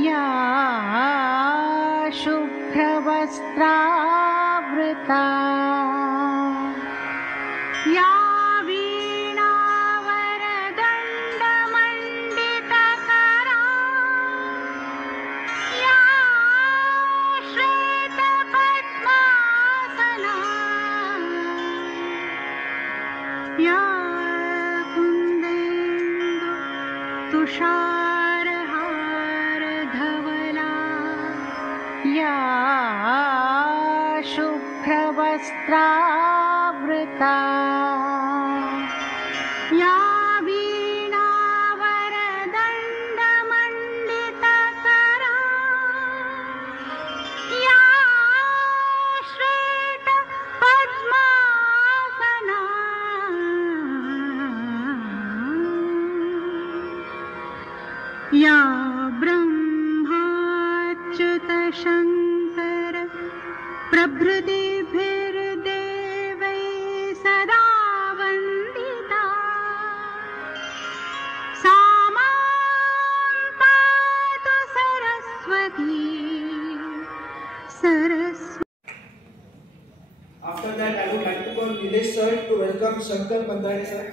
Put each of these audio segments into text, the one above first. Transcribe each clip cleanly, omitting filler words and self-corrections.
या शुभ्रवस्त्रावृता या वीणावरदण्डमण्डितकरा या श्वेतपद्मासना या कुन्देन्दु तुषारहारधवला या शुभ्रवस्त्रावृता या वीणावरदण्डमण्डितकरा या श्वेतपद्मासना या ब्रह्माच्युतशङ्कर प्रभृतिभिर्देवैः सदा वन्दिता सा मां पातु Saraswati Saraswati. After that, I would like to call Nilesh sir to welcome Shankar Bandhani sir.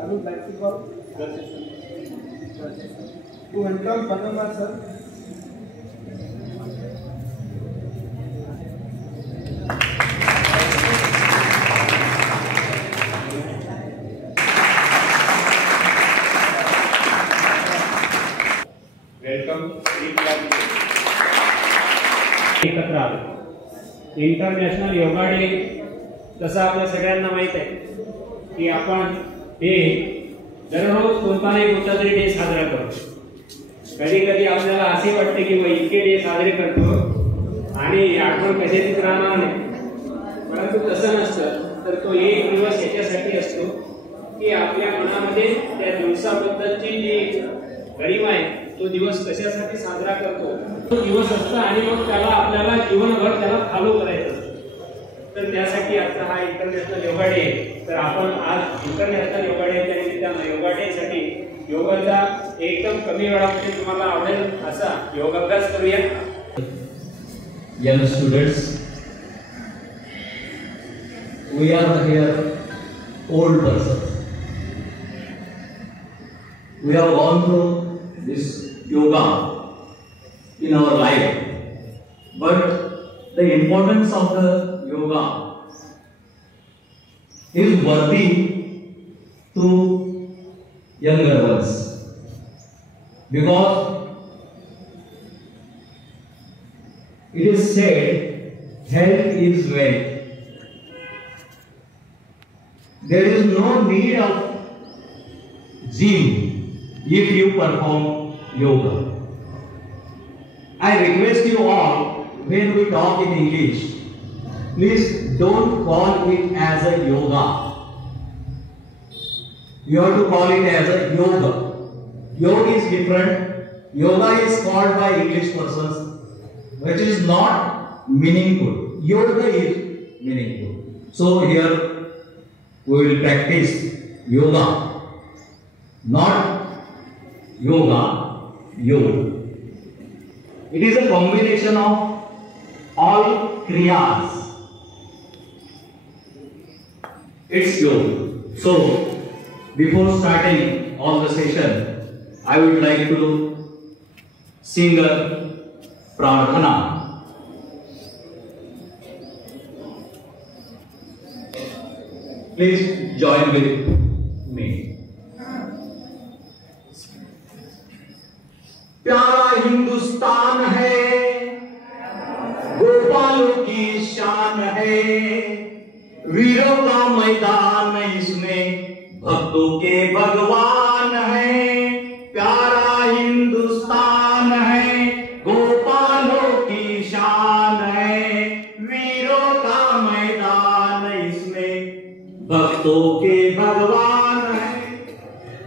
I would like to call to welcome Padma sir. Welcome. एकत्र आलो. इंटरनॅशनल योगा डे तसं आपल्या सगळ्यांना माहित आहे की आपण हे दररोज कोणता नाही कोणता तरी डे साजरा करतो. कधी कधी आपल्याला असे वाटते की इतके डे साजरे करतो आणि आठवण कशाचीच राहणार नाही, परंतु तसं नसतं. तर तो एक दिवस याच्यासाठी असतो की आपल्या मनामध्ये त्या दिवसाबद्दलची जी गरिमा आहे तो दिवस कशासाठी साजरा करतो तो दिवस असतो आणि मग त्याला आपल्याला जीवनभर त्याला फॉलो करायचं असतं. तर त्यासाठी आता हा इंटरनॅशनल योगा डे. तर आपण आज इंटरनॅशनल योगा डेच्या निमित्तानं योगा डे साठी योगाचा एकदम कमी वेळामध्ये तुम्हाला आवडेल असा योगाभ्यास करूया. Young students, we are here old persons. We have gone through this yoga in our life, but the importance of the yoga is worthy to younger ones, because it is said health is wealth. There is no need of gym if you perform yoga. I request you all, when we talk in English, please don't call it as a yoga. You have to call it as a yoga. Yoga is different. Yoga is called by English persons, which is not meaningful. Yoga is meaningful. So here we will practice yoga, not yoga, yoga. It is a combination of all kriyas. It's yoga. So before starting all the session, I would like to sing a prarthana. Please join with me. प्यारा हिंदुस्तान है, गोपालों की शान है, वीरों का मैदान इसमें भक्तों के भगवान है, प्यारा हिंदुस्तान है, गोपालों की शान है। वीरों का मैदान इसमें भक्तों के भगवान है।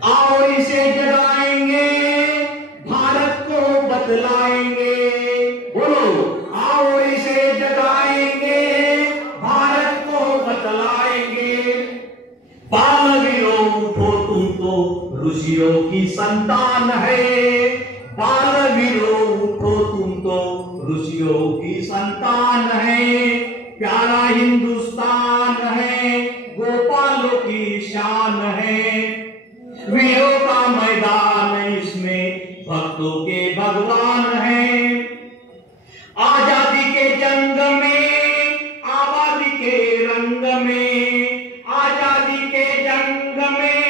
आओ इसे जगाएंगे, भारत को बतलाएंगे। बोलो, आओ इसे जगाएंगे, भारत को बतलाएंगे। बालवीरों उठो, तुम तो ऋषियों की संतान है। बालवीरों उठो, तुम तो ऋषियों की संतान है। प्यारा हिंदुस्तान है, गोपालों की शान है। वीरों का मैदान इसमें भक्तों के भगवान है। आजादी के जंग में, आबादी के रंग में, आजादी के जंग में,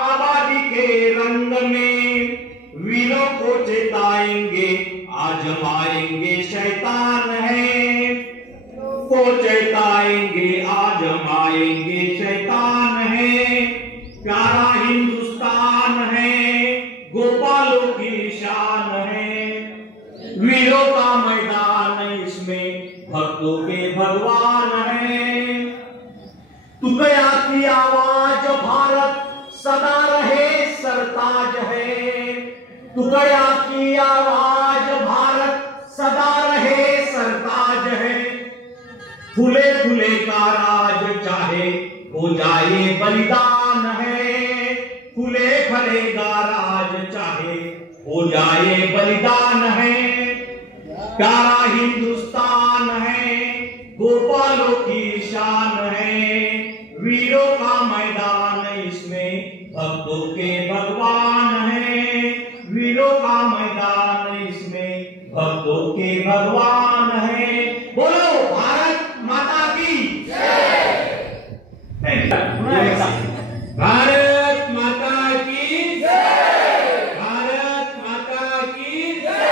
आबादी के रंग में, वीरों को चेताएंगे, आजमाएंगे शैतान है। को चेताएंगे, आजमाएंगे शैतान है। प्यारा हिंदुस्तान है, गोपालों की शान है। वीरों का मैदान इसमें भक्तों के भगवान है। तुकया की आवाज भारत सदा रहे सरताज है। तुकया की आवाज भारत सदा रहे सरताज है। फूले फूले का राज चाहे हो जाए बलिदान है। फूले फले का राज चाहे हो जाए बलिदान है। प्यारा हिंदुस्तान है, गोपालों की शान है। वीरों का मैदान इसमें भक्तों के भगवान है। वीरों का मैदान इसमें भक्तों के भगवान है। बोलो भारत माता की जय। भारत माता की जय। भारत माता की जय।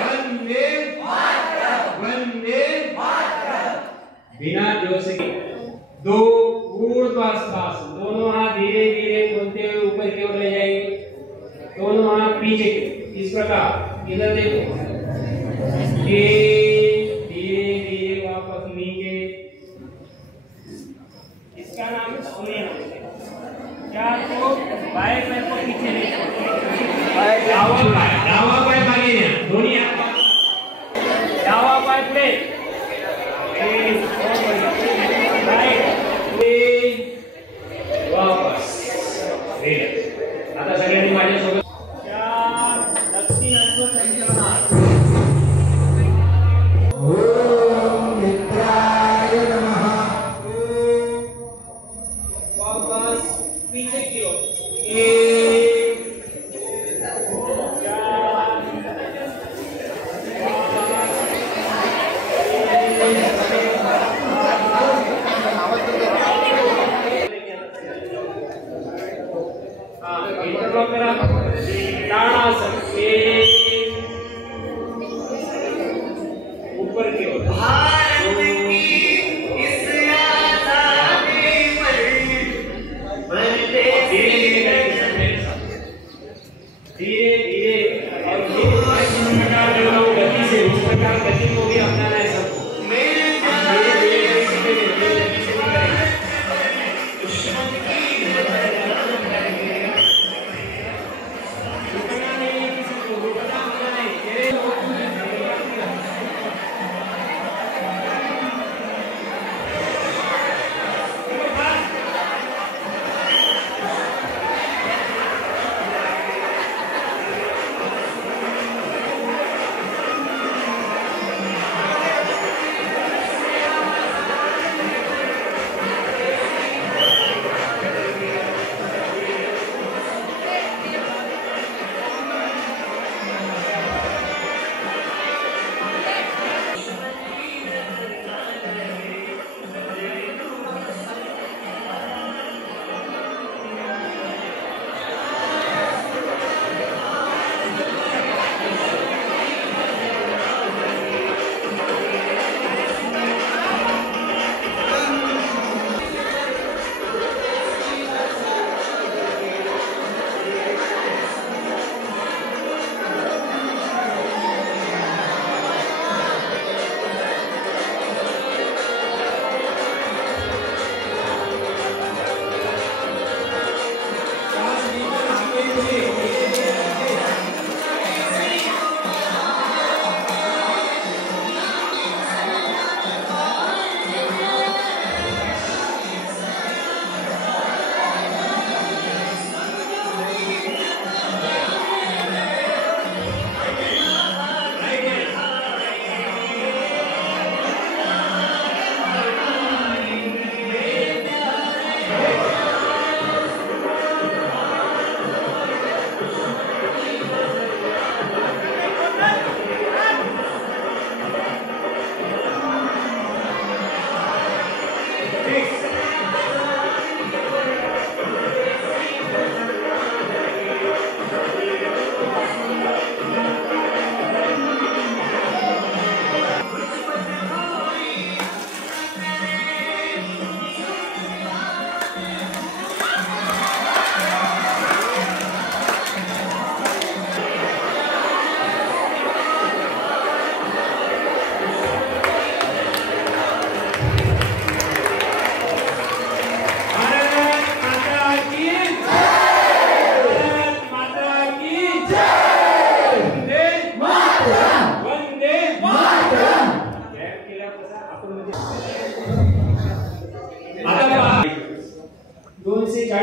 वंदे मातरम। वंदे मातरम। बिना जोश के दो ऊर्ध्वाश्वास, दोनों हाथ धीरे धीरे खोलते हुए ऊपर की ओर ले जाएंगे। दोनों हाथ पीछे इस प्रकार, इधर देखो। धीरे धीरे वापस नीचे। इसका नाम है सूर्य नमस्कार। क्या तो बाएं पैर को पीछे नहीं छोड़ना, डावा पाय मागे ना, दोन्ही हाथ डावा पाय पुढे, वापस। आता सगळ्यांनी माझ्यासोबत दक्षिण अश्व संचलनात ओम मित्राय नमः। वापस पीछे की ओर। 1 4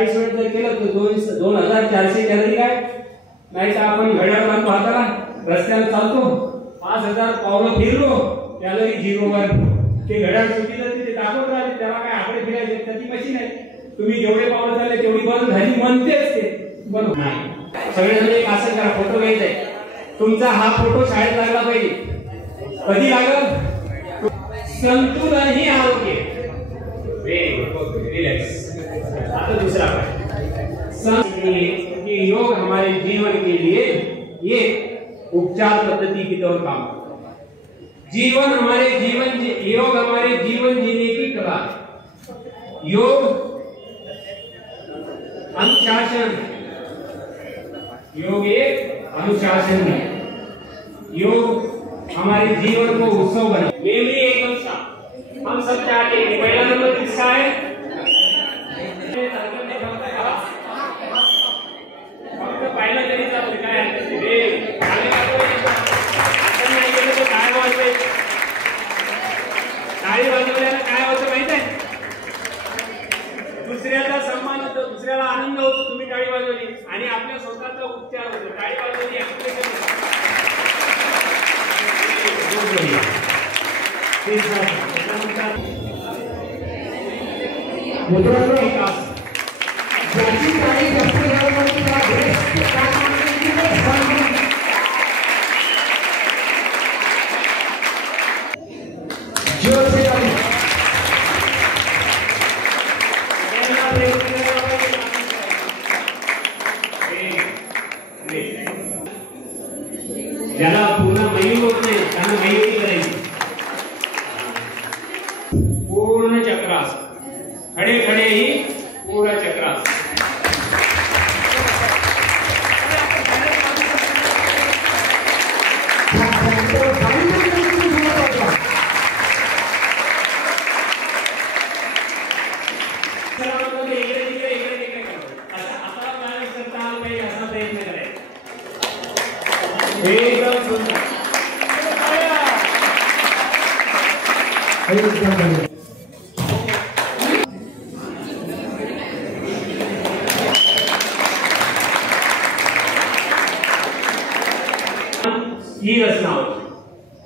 40 मिनिट जर केलं तर 2400 कॅलरी काय नाही. तर आपण घड्याळ बांधतो हाताला, रस्त्याला चालतो, 5000 पावलं फिरलो, कॅलरी 0 वर. ते घड्याळ चुकी जाते, ते दाखवत राहते, त्याला काय आकडे फिरायचे त्याची मशीन आहे. तुम्ही जेवढे पावलं चालले तेवढी बंद झाली म्हणतेच ते बंद नाही. सगळेजण एक असं करा, फोटो घ्यायचा आहे तुमचा. हा फोटो शाळेत लागला पाहिजे. कधी लागल? संतुलन ही आरोग्य. रिलॅक्स. आता दूसरा कि योग हमारे जीवन के लिए ये उपचार पद्धति की तौर काम. योग हमारे जीवन जीने की कला. योग अनुशासन. योग एक अनुशासन है. योग हमारे जीवन को उत्सव बना. मेमोरी एकदम शांत. हम सब चाहते हैं कि पहला नंबर किसका है? फक्त पाहिलं तरी चालतं. काय टाळी वाजवल्यानं काय होतं माहित आहे? दुसऱ्याचा सन्मान होतो, दुसऱ्याला आनंद होतो. तुम्ही टाळी वाजवली आणि आपल्या स्वतःचा उपचार होतो. टाळी वाजवली ज्याला पूर्ण मयूर होत नाही त्यांना मयूरी करायची. पूर्ण चक्रास खडे खडे ही पूर्ण चक्रास. स्थिर असणं आवश्यक.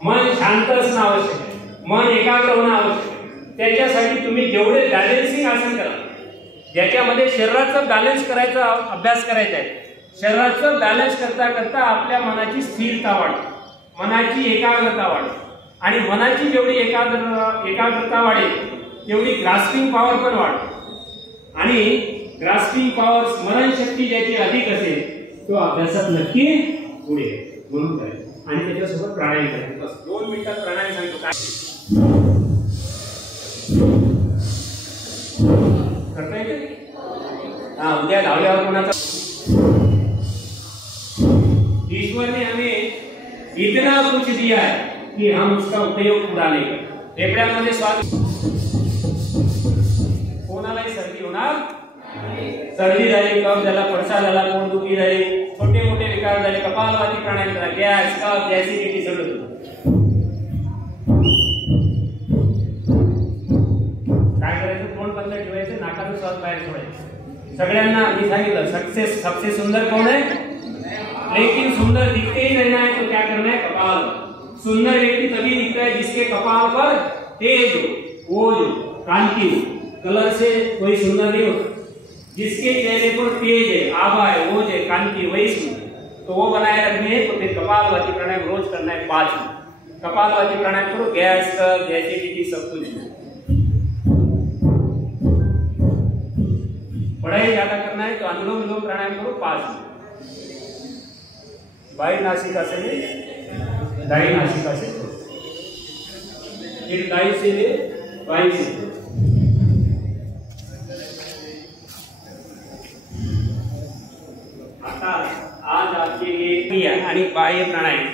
मन शांत असणं आवश्यक आहे. मन एकाग्र होणं आवश्यक आहे. त्याच्यासाठी तुम्ही जेवढे बॅलन्सिंग आसन करा, ज्याच्यामध्ये शरीराचं बॅलन्स करायचा अभ्यास करायचा आहे. शरीराचं बॅलन्स करता करता आपल्या मनाची स्थिरता वाढते, मनाची एकाग्रता वाढते. आणि मनाची जेवढी एकाग्रता वाढेल तेवढी ग्रास्पिंग पॉवर पण वाढते. आणि ग्रास्पिंग पॉवर, स्मरणशक्ती ज्याची अधिक असेल तो अभ्यासात नक्की पुढे म्हणून करेल. आणि त्याच्यासोबत प्राणायाम करायचं. बस 2 मिनिटात प्राणायाम सांगतो. काय करता येते? हा, उद्या लावल्यावर कोणाचा? ईश्वर ने हमें इतना कुछ दिया है कि हम उसका उपयोग पूरा नहीं करते. फेफड्यांमध्ये श्वास. कोणालाही सर्दी होणार? सर्दी झाली, कफ झाला, पडसा झाला, पोटदुखी झाली, छोटे मोठे विकार झाले, कपालभाती प्राणायाम करा. गॅस, कफ, ऍसिडिटी सगळं. काय करायचं? तोंड बंद ठेवायचं, नाकातून श्वास बाहेर सोडायचं. सगळ्यांना मी सांगितलं सबसे सुंदर कौन है? लेकिन सुंदर दिखते ही रहना है तो क्या करना है? कपाल. सुंदर व्यक्ति तभी दिखता है जिसके कपाल पर तेज हो, ओज हो, कांति हो. कलर से कोई सुंदर नहीं होता. जिसके चेहरे पर तेज है, आभा है, ओज है, कांति, वही सुंदर. तो वो बनाए रखने हैं तो फिर कपालभाति प्राणायाम रोज करना है 5 मिनट. कपालभाति प्राणायाम करो, गैस, कफ, एसिडिटी सब कुछ. पढ़ाई ज्यादा करना है तो अनुलोम विलोम प्राणायाम करो 5 मिनट. बाई नासिका से ले, दाई नासिका से, फिर दाई से ले, बाई से. आता आज आपके लिए आणि बाह्य प्राणायाम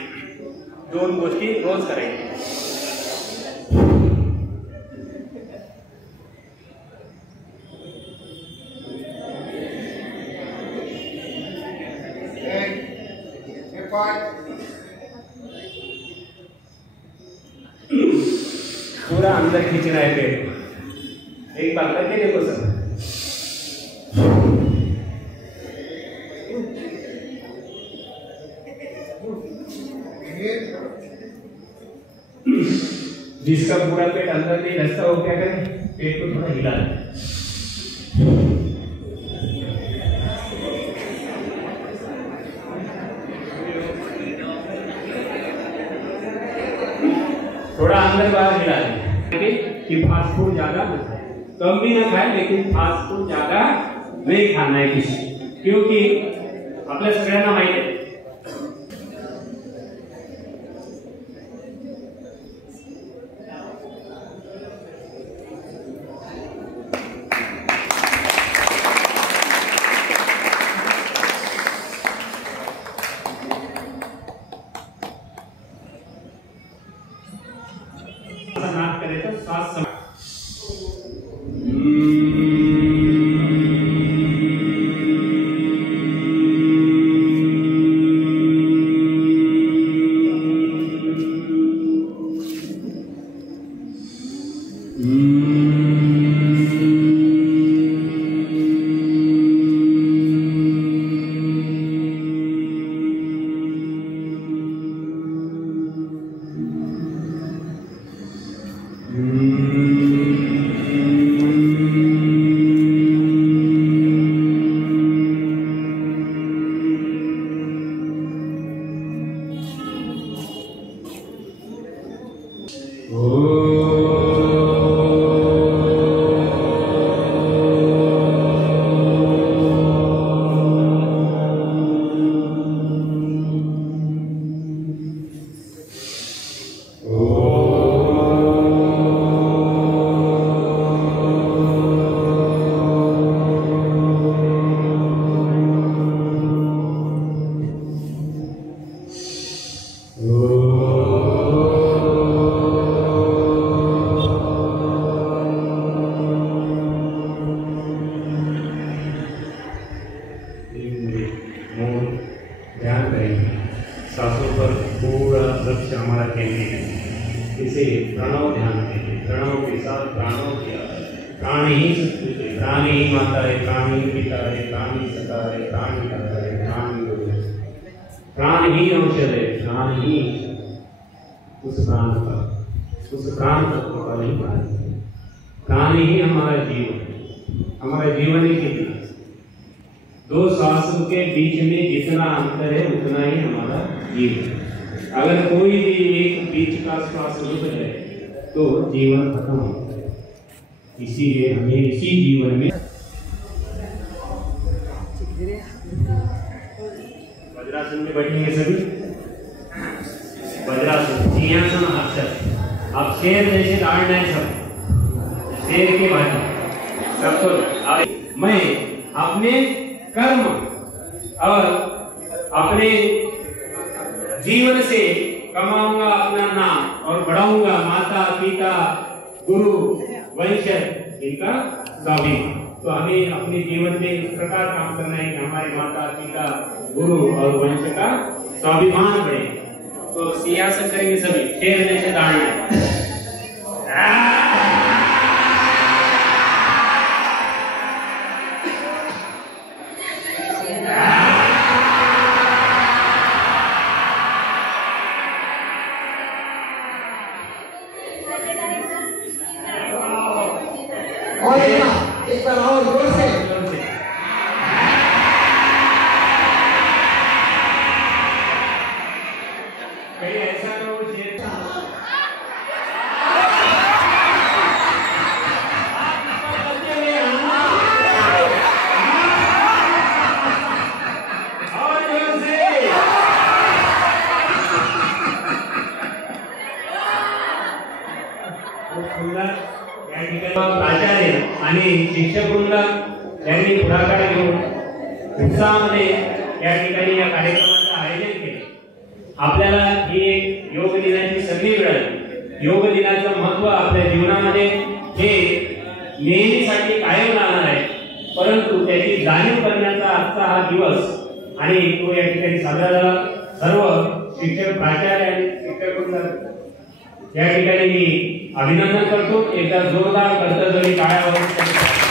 2 गोष्टी रोज करायच्या. पूरा अंदर खींचना है पेट. एक बार करके देखो सर. जिसका पूरा पेट अंदर नहीं धंसता वो क्या करे, पेट को थोड़ा हिला दे। थोड़ा अंदर बाहर हिला दे कि फास्ट फूड ज्यादा न खाए, कम भी ना खाए, लेकिन फास्ट फूड ज्यादा नहीं खाना है किसी, क्योंकि आपल्या सगळ्यांना माहिती आहे नाक करे तो श्वास समय सांसों पर पूरा लक्ष्य हमारा केंद्रित है। इसे प्रणव ध्यान देंगे। प्रणव के साथ प्राणों किया, प्राण ही संस्कृत है, प्राण ही माता है, प्राण ही पिता है, प्राण ही सता है, प्राण ही दाता है, प्राण ही गुरु है, प्राण ही औषध है, प्राण ही उस प्राण तत्व का ही प्राण है। प्राण ही हमारा जीवन है। हमारा जीवन ही कितना, दो सांसों के बीच में जितना अंतर है उतना ही हमारा जीवन। अगर कोई भी एक बीच का श्वास रुक जाए तो जीवन खत्म होता है। इसीलिए हमें इसी जीवन में वज्रासन में बैठेंगे सभी। वज्रासन, सिंहासन, अक्षर। अब शेर जैसे दाढ़ना है सब, शेर के भाषा सबको। मैं अपने कर्म और अपने जीवन से कमाऊंगा अपना नाम और बढ़ाऊंगा माता पिता गुरु वंश इनका स्वाभिमान। तो हमें अपने जीवन में इस प्रकार काम करना है कि हमारे माता पिता गुरु और वंश का स्वाभिमान बढ़े। तो सिंहासन करेंगे सभी, शेर जैसे दाढ़ना। एक बार और जोर से। कहीं ऐसा तो प्राचार्य आणि शिक्षकवृंद यांनी पुढाकार घेऊन उत्साहामध्ये या ठिकाणी या कार्यक्रमाचं आयोजन केलं। आपल्याला ही एक योग दिनाची संधी मिळाली। योग दिनाचं महत्त्व आपल्या जीवनामध्ये हे नेहमीसाठी कायम राहणार आहे, परंतु त्याची जाणीव करण्याचा आजचा हा दिवस आणि तो या ठिकाणी साजरा झाला। सर्व शिक्षक प्राचार्य आणि शिक्षकवृंद या ठिकाणी मी अभिनंदन करतो। एकदा जोरदार कर्तव्य टाळ्या वाजवून